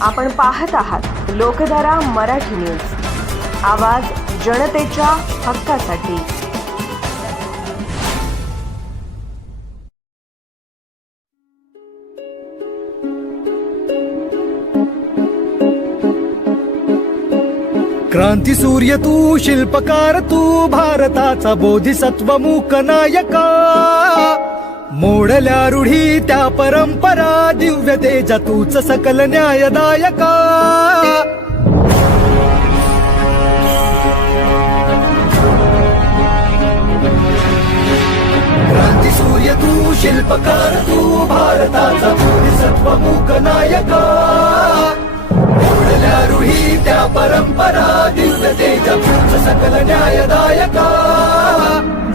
आपण पाहत आहात लोकधारा मराठी न्यूज. आवाज जनतेच्या हक्कासाठी. क्रांती सूर्य तू शिल्पकार तू भारताचा बोधिसत्व मूक नायका. मोडल्या रूढी त्या परंपरा दिव्य तेजा तूच सकल न्यायदायका. क्रांती सूर्य तू शिल्पकार तू भारताचा सत्व मूक नायका. मोडल्या रूढी त्या परंपरा दिव्य तेज पूज सकल न्यायदायका.